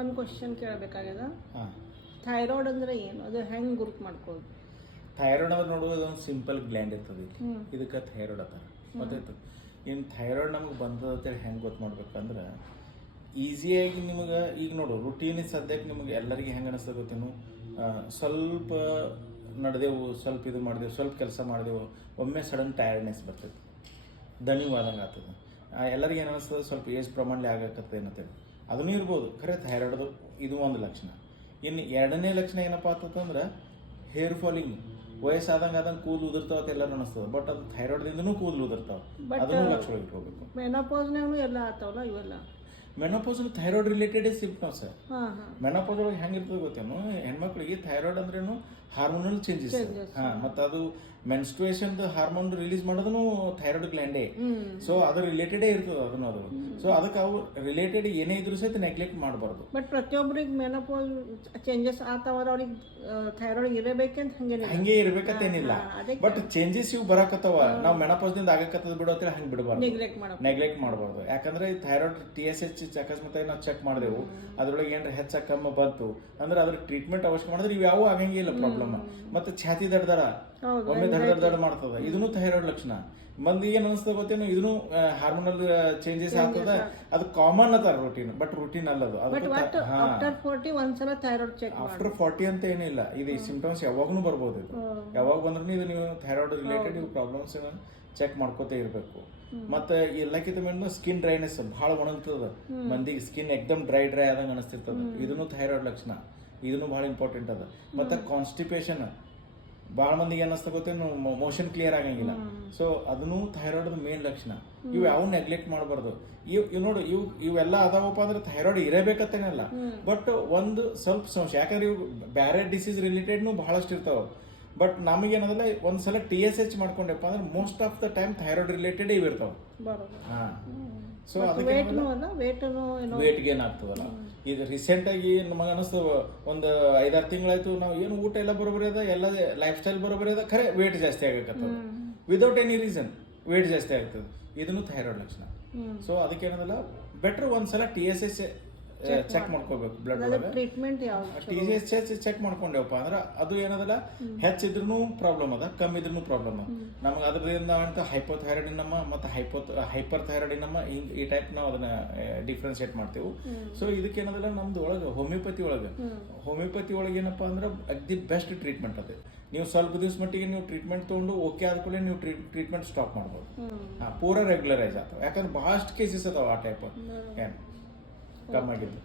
ಒಂದು ಕ್ವಶನ್ ಕೇಳಬೇಕಾಗ್ಯದ. ಹಾಂ, ಥೈರಾಯ್ಡ್ ಅಂದ್ರೆ ಏನು, ಅದು ಹೆಂಗೆ ಗುರುತು ಮಾಡ್ಕೊಳ್ಳೋದು? ಥೈರಾಯ್ಡ್ ಅಂದ್ರೆ ನೋಡುವುದು ಒಂದು ಸಿಂಪಲ್ ಗ್ಲ್ಯಾಂಡ್ ಇರ್ತದೆ ಇಲ್ಲಿ, ಇದಕ್ಕೆ ಥೈರಾಯ್ಡ್ ಅದ ಗೊತ್ತಾಯ್ತು. ಇನ್ನು ಥೈರಾಯ್ಡ್ ನಮಗೆ ಬಂದದ ಅಂತೇಳಿ ಹೆಂಗೆ ಗೊತ್ತು ಮಾಡ್ಬೇಕಂದ್ರೆ ಈಸಿಯಾಗಿ ನಿಮಗೆ ಈಗ ನೋಡು ರುಟೀನ್ ಸದ್ಯಕ್ಕೆ ನಿಮಗೆ ಎಲ್ಲರಿಗೆ ಹೆಂಗೆ ಅನಿಸ್ತದೆ ಗೊತ್ತೇನು, ಸ್ವಲ್ಪ ನಡೆದೆವು, ಸ್ವಲ್ಪ ಇದು ಮಾಡಿದೆವು, ಸ್ವಲ್ಪ ಕೆಲಸ ಮಾಡಿದೆವು, ಒಮ್ಮೆ ಸಡನ್ ಟಯರ್ಡ್ನೆಸ್ ಬರ್ತೈತಿ, ದಣಿವಾದಂಗೆ ಆಗ್ತದೆ. ಎಲ್ಲರಿಗೆ ಏನು ಅನಿಸ್ತದೆ, ಸ್ವಲ್ಪ ಏಜ್ ಪ್ರಮಾಣಲಿ ಆಗಕತ್ತೆ ಏನಂತೇಳಿ, ಅದನ್ನೂ ಇರ್ಬೋದು. ಖರೆ ಥೈರಾಯ್ಡ್ದು ಇದು ಒಂದು ಲಕ್ಷಣ. ಇನ್ನು ಎರಡನೇ ಲಕ್ಷಣ ಏನಪ್ಪ ಅಂತಂದ್ರೆ ಹೇರ್ ಫಾಲಿಂಗ್, ವಯಸ್ಸಾದಂಗೆ ಕೂದಲು ಉದುರ್ತಾವತ್ತೆ ಎಲ್ಲರೂ ಅನಿಸ್ತದೆ, ಬಟ್ ಅದು ಥೈರಾಯ್ಡ್ದಿಂದನೂ ಕೂದಲು ಉದುರ್ತಾವೆ, ಅದನ್ನು ಲಕ್ಷಣ ಇಟ್ಕೋಬೇಕು. ಮೆನೋಪಾಸ್ನಾಗೂ ಎಲ್ಲ ಆಗ್ತಾವಲ್ಲ ಇವೆಲ್ಲ. Menopause thyroid related symptoms. Menopause ಒಳಗೆ ಹೆಂಗಿರ್ತದೆ ಗೊತ್ತೇನು, ಹೆಣ್ಮಕ್ಳಿಗೆ ಥೈರಾಯ್ಡ್ ಅಂದ್ರೇನು ಹಾರ್ಮೋನಲ್ ಚೇಂಜಸ್. ಮತ್ತು ಅದು ಮೆನ್ಸ್ಟ್ರುಯೇಷನ್ ಹಾರ್ಮೋನ್ ರಿಲೀಸ್ ಮಾಡೋದನ್ನು ಥೈರಾಯ್ಡ್ ಗ್ಲ್ಯಾಂಡೇ. ಸೊ ಅದು ರಿಲೇಟೆಡೇ ಇರ್ತದೆ ಅದನ್ನು. ಅದು ಸೊ ಅದಕ್ಕೆ ಅವು ರಿಲೇಟೆಡ್ ಏನೇ ಇದ್ರೂ ಸಹಿತ ನೆಗ್ಲೆಕ್ಟ್ ಮಾಡಬಾರ್ದು. ಬಟ್ ಪ್ರತಿಯೊಬ್ಬರಿಗೆ ಮೆನೋಪಾಸ್ ಚೇಂಜಸ್ ಆಗ್ತಾವ್ರ, ಅವ್ರಿಗೆ ಥೈರಾಯ್ಡ್ ಇರಬೇಕಂತ ಹಂಗೆ ಇರ್ಬೇಕಂತೇನಿಲ್ಲ, ಬಟ್ ಚೇಂಜಸ್ ಇವು ಬರಾಕತ್ತವ. ನಾವು ಮೆನೋಪಾಸ್ದಿಂದ ಆಗಕತ್ತದ ಬಿಡೋ ಅಂತೇಳಿ ಹಂಗೆ ಬಿಡಬಾರ್ದು, ನೆಗ್ಲೆಕ್ಟ್ ಮಾಡಬಾರ್ದು. ಯಾಕಂದ್ರೆ ಈ ಥೈರಾಯ್ಡ್ TSH ಅಕಸ್ಮಾತ್ ನಾವು ಚೆಕ್ ಮಾಡಿದೆವು, ಅದ್ರೊಳಗೆ ಏನಾರ ಹೆಚ್ಚ ಕಮ್ಮಿ ಬಂತು ಅಂದ್ರೆ ಅದ್ರ ಟ್ರೀಟ್ಮೆಂಟ್ ಅವಶ್ಯ ಮಾಡಿದ್ರೆ ಇವು ಯಾವೂ ಆಗಂಗಿಲ್ಲ ಪ್ರಾಬ್ಲಮ್. ಮತ್ತೆ ಛಾತಿ ದಡ್ದರ ಒಮ್ಮೆ ದಡ್ ಮಾಡ್ತದ, ಇದನ್ನು ಥೈರಾಯ್ಡ್ ಲಕ್ಷಣ. ಮಂದಿ ಏನ್ ಅನಿಸ್ತದ ಗೊತ್ತೇನು, ಇದನ್ನು ಹಾರ್ಮೋನಲ್ ಚೇಂಜಸ್ ಆಗ್ತದ, ಅದು ಕಾಮನ್ ಅದ ರೂಟೀನ್, ಬಟ್ ರೂಟೀನ್ ಅಲ್ಲದು. ಆಫ್ಟರ್ 40 ಅಂತ ಏನಿಲ್ಲ, ಇದು ಸಿಂಪ್ಟಮ್ಸ್ ಯಾವಾಗೂ ಬರ್ಬೋದು. ಇದು ಯಾವಾಗ ಬಂದ್ರೂ ಇದು ನೀವು ಥೈರಾಯ್ಡ್ ರಿಲೇಟೆಡ್ ಇವು ಪ್ರಾಬ್ಲಮ್ಸ್ ಚೆಕ್ ಮಾಡ್ಕೋತೇ ಇರಬೇಕು. ಮತ್ತೆ ಎಲ್ಲಕ್ಕಿಂತ ಮೇಲೂ ಸ್ಕಿನ್ ಡ್ರೈನೆಸ್ ಭಾಳ ಒಣಗ್ತದ ಮಂದಿಗೆ, ಸ್ಕಿನ್ ಎಕ್ದಮ್ ಡ್ರೈ ಆದಂಗೆ ಅನಿಸ್ತಿರ್ತದ, ಇದನ್ನು ಥೈರಾಯ್ಡ್ ಲಕ್ಷಣ, ಇದನ್ನು ಭಾಳ ಇಂಪಾರ್ಟೆಂಟ್ ಅದ. ಮತ್ತೆ ಕಾನ್ಸ್ಟಿಪೇಷನ್, ಭಾಳ ಮಂದಿಗೆ ಏನಿಸ್ತಾ ಗೊತ್ತೇನು, ಮೋಷನ್ ಕ್ಲಿಯರ್ ಆಗಂಗಿಲ್ಲ, ಸೊ ಅದನ್ನು ಥೈರಾಯ್ಡ್ ಮೇನ್ ಲಕ್ಷಣ. ಇವು ಯಾವ ನೆಗ್ಲೆಕ್ಟ್ ಮಾಡಬಾರ್ದು. ಇವು ನೋಡು, ಇವೆಲ್ಲ ಅದಾವಪ್ಪ ಅಂದ್ರೆ ಥೈರಾಯ್ಡ್ ಇರಬೇಕತ್ತೇನಲ್ಲ, ಬಟ್ ಒಂದು ಸ್ವಲ್ಪ ಸಂಶಯ, ಯಾಕಂದ್ರೆ ಇವು ಬ್ಯಾರೆ ಡಿಸೀಸ್ ರಿಲೇಟೆಡ್ನು ಬಹಳಷ್ಟು ಇರ್ತಾವ. ಬಟ್ ನಮಗೇನದಲ್ಲ ಒಂದ್ಸಲ TSH ಮಾಡ್ಕೊಂಡಪ್ಪ ಅಂದ್ರೆ most of the time thyroid related ಇವು ಇರ್ತಾವ. ಸೊ ವೇಟ್ ಗೇನ್ ಆಗ್ತದಲ್ಲ. ಈಗ ರೀಸೆಂಟ್ ಆಗಿ ನಮಗೆ ಅನಿಸ್ತವ, ಒಂದು 5-6 ತಿಂಗಳಾಯ್ತು, ನಾವು ಏನು ಊಟ ಎಲ್ಲ ಬರೋಬರಿ ಅದ, ಎಲ್ಲ ಲೈಫ್ ಸ್ಟೈಲ್ ಬರೋಬರಿ ಅದ, ಖರೆ ವೇಟ್ ಜಾಸ್ತಿ ಆಗಕತ್ತದ ವಿದೌಟ್ ಎನಿ ರೀಸನ್, ವೇಟ್ ಜಾಸ್ತಿ ಆಗ್ತದೆ, ಇದನ್ನು ಥೈರಾಯ್ಡ್ ಲಕ್ಷಣ. ಸೊ ಅದಕ್ಕೆ ಏನದಲ್ಲ, ಬೆಟರ್ ಒಂದ್ಸಲ TSH ಚೆಕ್ ಮಾಡ್ಕೋಬೇಕು. ಬ್ಲಡ್ TSH ಚೆಕ್ ಮಾಡ್ಕೊಂಡೇವಪ್ಪ ಅಂದ್ರೆ ಅದು ಏನದಲ್ಲ, ಹೆಚ್ಚಿದ್ರೂ ಪ್ರಾಬ್ಲಮ್ ಅದ, ಕಮ್ಮಿ ಇದ್ರೂ ಪ್ರಾಬ್ಲಮ್ ಅದ. ನಮ್ಗೆ ಅದರಿಂದ ಹೈಪೋಥೈರಾಯ್ಡಿನಮ್ಮ ಮತ್ತು ಹೈಪರ್ ಥೈರಾಯ್ಡಿನಮ್ಮ ಈ ಟೈಪ್ ನಾವು ಅದನ್ನ ಡಿಫ್ರೆನ್ಶಿಯೇಟ್ ಮಾಡ್ತೇವೆ. ಸೊ ಇದಕ್ಕೆ ಏನದಲ್ಲ, ನಮ್ದು ಒಳಗೆ ಹೋಮಿಯೋಪತಿ ಒಳಗೆ ಏನಪ್ಪಾ ಅಂದ್ರೆ ಅಗ್ದಿ ಬೆಸ್ಟ್ ಟ್ರೀಟ್ಮೆಂಟ್ ಅದೇ. ನೀವು ಸ್ವಲ್ಪ ದಿವಸ ಮಟ್ಟಿಗೆ ನೀವು ಟ್ರೀಟ್ಮೆಂಟ್ ತೊಗೊಂಡು ಓಕೆ ಆದ್ಕೂಡಲೇ ನೀವು ಟ್ರೀಟ್ಮೆಂಟ್ ಸ್ಟಾಪ್ ಮಾಡ್ಬೋದು. ಪೂರ ರೆಗ್ಯುಲರೈಸ್ ಆಗ್ತಾವ, ಯಾಕಂದ್ರೆ ಬಹಳಷ್ಟು ಕೇಸಸ್ ಅದಾವ ಆ ಟೈಪ್ ಏನು ಕಮ್ಮಾಗಿದ್ದು.